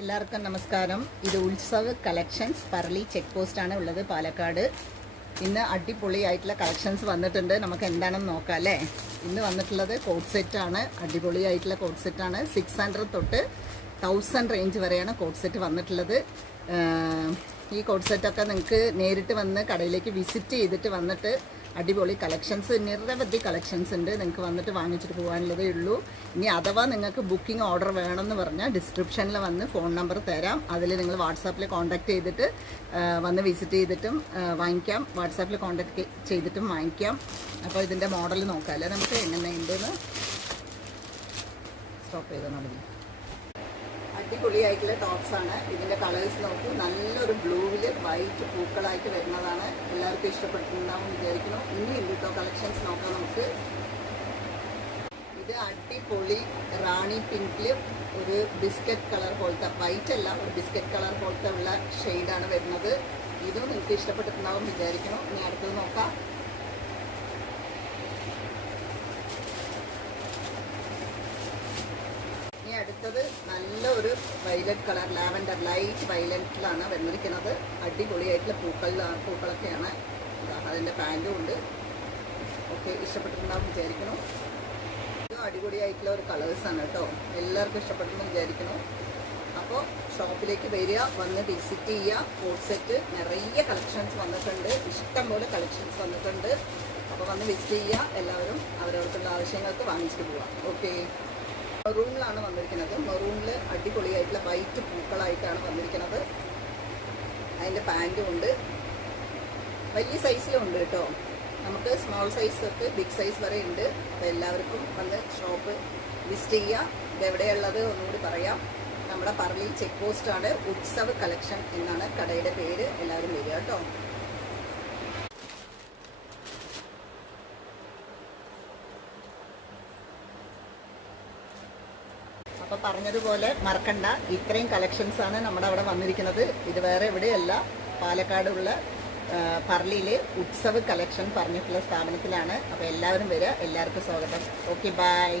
എല്ലാവർക്കും നമസ്കാരം. ഇത് ഉത്സവ് കളക്ഷൻസ് പറളി ചെക്ക് പോസ്റ്റാണ് ഉള്ളത്, പാലക്കാട്. ഇന്ന് അടിപൊളിയായിട്ടുള്ള കളക്ഷൻസ് വന്നിട്ടുണ്ട്. നമുക്ക് എന്താണെന്ന് നോക്കാം അല്ലേ. ഇന്ന് വന്നിട്ടുള്ളത് കോട്ട് സെറ്റാണ്. അടിപൊളിയായിട്ടുള്ള കോട്ട് സെറ്റാണ്. 600 തൊട്ട് 1000 റേഞ്ച് വരെയാണ് കോട്ട് സെറ്റ് വന്നിട്ടുള്ളത്. ഈ കോട്ട് സെറ്റൊക്കെ നിങ്ങൾക്ക് നേരിട്ട് വന്ന് കടയിലേക്ക് വിസിറ്റ് ചെയ്തിട്ട് വന്നിട്ട് അടിപൊളി കളക്ഷൻസ്, നിരവധി കളക്ഷൻസ് ഉണ്ട്. നിങ്ങൾക്ക് വന്നിട്ട് വാങ്ങിച്ചിട്ട് പോകാനുള്ളതേ ഉള്ളൂ. ഇനി അഥവാ നിങ്ങൾക്ക് ബുക്കിംഗ് ഓർഡർ വേണമെന്ന് പറഞ്ഞാൽ ഡിസ്ക്രിപ്ഷനിൽ വന്ന് ഫോൺ നമ്പർ തരാം. അതിൽ നിങ്ങൾ വാട്സാപ്പിൽ കോൺടാക്ട് ചെയ്തിട്ട് വന്ന് വിസിറ്റ് ചെയ്തിട്ടും വാങ്ങിക്കാം. വാട്സാപ്പിൽ കോൺടാക്ട് ചെയ്തിട്ടും വാങ്ങിക്കാം. അപ്പോൾ ഇതിൻ്റെ മോഡൽ നോക്കാമല്ലേ നമുക്ക് എങ്ങനെയുണ്ടെന്ന്. സ്റ്റോപ്പ് ചെയ്ത് നടന്നു. അടിപൊളിയായിട്ടുള്ള ടോപ്സാണ്. ഇതിൻ്റെ കളേഴ്സ് നോക്കൂ. നല്ലൊരു ബ്ലൂവിൽ വൈറ്റ് പൂക്കളായിട്ട് വരുന്നതാണ്. എല്ലാവർക്കും ഇഷ്ടപ്പെടുന്നുണ്ടാവും വിചാരിക്കണം. ഇനി ഇട്ടോ കളക്ഷൻസ് നോക്കാം നമുക്ക്. ഇത് അടിപൊളി റാണി പിങ്കിൽ ഒരു ബിസ്ക്കറ്റ് കളർ പോലത്തെ, വൈറ്റ് അല്ല, ഒരു ബിസ്ക്കറ്റ് കളർ പോലത്തെ ഉള്ള ഷെയ്ഡാണ് വരുന്നത്. ഇതും നിങ്ങൾക്ക് ഇഷ്ടപ്പെട്ടിട്ടുണ്ടാവും വിചാരിക്കണം. ഇനി അടുത്തത് നോക്കാം. അടുത്തത് നല്ലൊരു വയലറ്റ് കളർ, ലാവൻഡർ ലൈറ്റ് വയലറ്റിലാണ് വന്നിരിക്കുന്നത്. അടിപൊളിയായിട്ടുള്ള പൂക്കളൊക്കെയാണ്. അതിൻ്റെ പാൻറ്റും ഉണ്ട്. ഓക്കെ, ഇഷ്ടപ്പെട്ടിട്ടുണ്ടാവും വിചാരിക്കണം. ഇതും അടിപൊളിയായിട്ടുള്ള ഒരു കളേഴ്സാണ് കേട്ടോ. എല്ലാവർക്കും ഇഷ്ടപ്പെട്ടെന്ന് വിചാരിക്കണം. അപ്പോൾ ഷോപ്പിലേക്ക് വരിക, വന്ന് വിസിറ്റ് ചെയ്യുക. കോട്ട് സെറ്റ് നിറയെ കളക്ഷൻസ് വന്നിട്ടുണ്ട്. ഇഷ്ടംപോലെ കളക്ഷൻസ് വന്നിട്ടുണ്ട്. അപ്പോൾ വന്ന് വിസിറ്റ് ചെയ്യുക. എല്ലാവരും അവരവർക്കുള്ള ആവശ്യങ്ങൾക്ക് വാങ്ങിച്ചിട്ട് പോവാം. ഓക്കെ, മെറൂണിലാണ് വന്നിരിക്കുന്നത്. മെറൂണിൽ അടിപൊളിയായിട്ടുള്ള വൈറ്റ് പൂക്കളായിട്ടാണ് വന്നിരിക്കുന്നത്. അതിൻ്റെ പാൻറ്റും ഉണ്ട്. വലിയ സൈസിലും ഉണ്ട് കേട്ടോ. നമുക്ക് സ്മോൾ സൈസ് തൊട്ട് ബിഗ് സൈസ് വരെ ഉണ്ട്. അപ്പോൾ എല്ലാവർക്കും വന്ന് ഷോപ്പ് വിസിറ്റ് ചെയ്യുക. ഇതെവിടെയുള്ളത് ഒന്നുകൂടി പറയാം. നമ്മുടെ പറളി ചെക്ക് പോസ്റ്റാണ്. ഉത്സവ് കളക്ഷൻ എന്നാണ് കടയുടെ പേര്. എല്ലാവരും വരിക കേട്ടോ. അപ്പോൾ പറഞ്ഞതുപോലെ മറക്കണ്ട, ഇത്രയും കളക്ഷൻസാണ് നമ്മുടെ അവിടെ വന്നിരിക്കുന്നത്. ഇത് വേറെ എവിടെയല്ല, പാലക്കാടുള്ള പറളിയിലെ ഉത്സവ് കളക്ഷൻ പറഞ്ഞിട്ടുള്ള സ്ഥാപനത്തിലാണ്. അപ്പോൾ എല്ലാവരും വരിക. എല്ലാവർക്കും സ്വാഗതം. Okay, by.